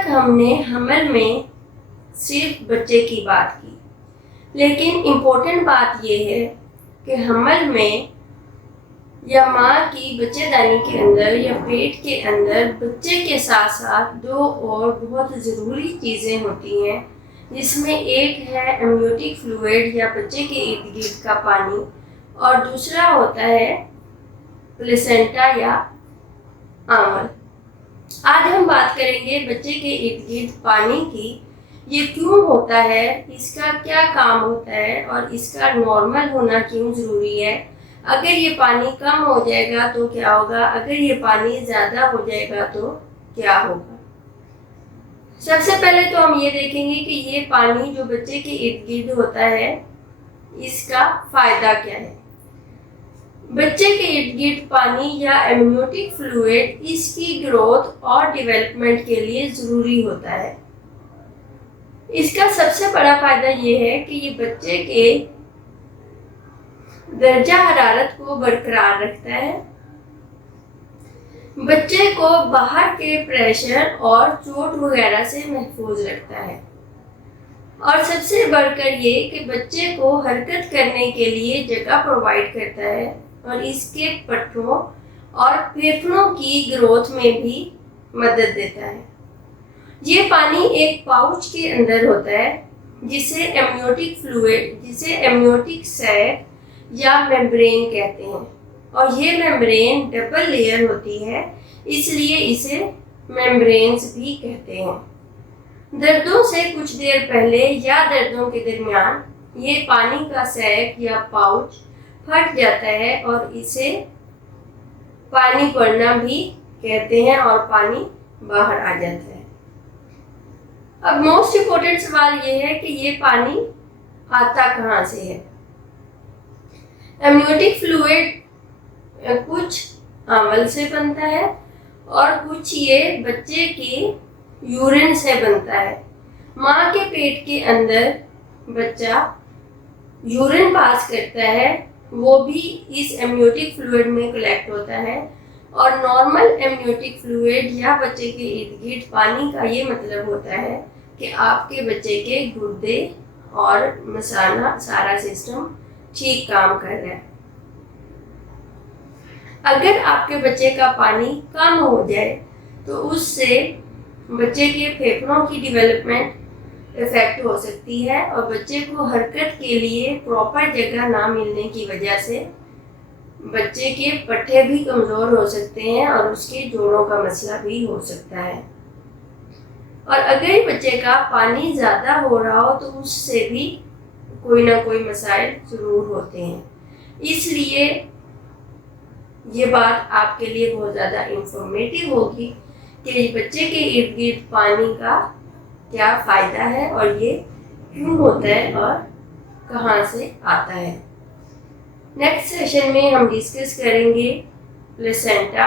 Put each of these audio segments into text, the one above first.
تک ہم نے حمل میں صرف بچے کی بات کی، لیکن امپورٹنٹ بات یہ ہے کہ حمل میں یا ماں کی بچے دانی کے اندر یا پیٹ کے اندر بچے کے ساتھ ساتھ دو اور بہت ضروری چیزیں ہوتی ہیں، جس میں ایک ہے ایمنیوٹک فلوئڈ یا بچے کے ارد گرد کا پانی، اور دوسرا ہوتا ہے پلیسینٹا یا آمل۔ آج ہم بات کریں گے بچے کے ارد گرد پانی کی، یہ کیوں ہوتا ہے، اس کا کیا کام ہوتا ہے اور اس کا نارمل ہونا کیوں ضروری ہے، اگر یہ پانی کم ہو جائے گا تو کیا ہوگا، اگر یہ پانی زیادہ ہو جائے گا تو کیا ہوگا۔ سب سے پہلے تو ہم یہ دیکھیں گے کہ یہ پانی جو بچے کے ارد گرد ہوتا ہے اس کا فائدہ کیا ہے۔ بچے کے ارد گرد پانی یا ایمنیوٹک فلوئڈ اس کی گروتھ اور ڈیولپمنٹ کے لیے ضروری ہوتا ہے۔ اس کا سب سے بڑا فائدہ یہ ہے کہ یہ بچے کے درجہ حرارت کو برقرار رکھتا ہے، بچے کو باہر کے پریشر اور چوٹ وغیرہ سے محفوظ رکھتا ہے، اور سب سے بڑھ کر یہ کہ بچے کو حرکت کرنے کے لیے جگہ پرووائڈ کرتا ہے اور اس کے پٹھوں اور پھیپھڑوں کی گروتھ میں بھی مدد دیتا ہے۔ یہ پانی ایک پاؤچ کے اندر ہوتا ہے جسے ایمنیوٹک فلوئڈ، جسے ایمنیوٹک سیک یا میمبرین کہتے ہیں، اور یہ میمبرین ڈبل لیئر ہوتی ہے، اس لیے اسے میمبرینز بھی کہتے ہیں۔ دردوں سے کچھ دیر پہلے یا دردوں کے درمیان یہ پانی کا سیک یا پاؤچ پھٹ جاتا ہے اور اسے پانی پڑنا بھی کہتے ہیں اور پانی باہر آ جاتا ہے۔ اب موسٹ امپورٹنٹ سوال یہ ہے کہ یہ پانی آتا کہاں سے ہے۔ ایمنیوٹک فلوئڈ کچھ آمل سے بنتا ہے اور کچھ یہ بچے کی یورین سے بنتا ہے۔ ماں کے پیٹ کے اندر بچہ یورین پاس کرتا ہے، وہ بھی اس ایمنیوٹک فلوئڈ میں کلیکٹ ہوتا ہے، اور نارمل ایمنیوٹک فلوئڈ یا بچے کے ارد گرد پانی کا یہ مطلب ہوتا ہے کہ آپ کے بچے کے گردے اور مثانہ سارا سسٹم ٹھیک کام کر رہا ہے۔ اگر آپ کے بچے کا پانی کم ہو جائے تو اس سے بچے کے پھیپھڑوں کی ڈیولپمنٹ افیکٹ ہو سکتی ہے، اور بچے کو حرکت کے لیے پراپر جگہ نہ ملنے کی وجہ سے بچے کے پٹھے بھی کمزور ہو سکتے ہیں اور اس کے جوڑوں کا مسئلہ بھی ہو سکتا ہے۔ اور اگر بچے کا پانی زیادہ ہو رہا ہو تو اس سے بھی کوئی نہ کوئی مسائل ضرور ہوتے ہیں، اس لیے یہ بات آپ کے لیے بہت زیادہ انفارمیٹیو ہوگی کہ بچے کے ارد گرد پانی کا کیا فائدہ ہے اور یہ کیوں ہوتا ہے اور کہاں سے آتا ہے۔ نیکسٹ سیشن میں ہم ڈسکس کریں گے پلیسینٹا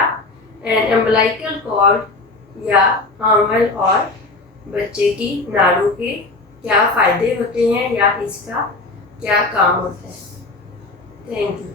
اینڈ امبلائکل کارڈ یا آمل اور بچے کی ناڑو کے کیا فائدے ہوتے ہیں یا اس کا کیا کام ہوتا ہے۔ Thank you.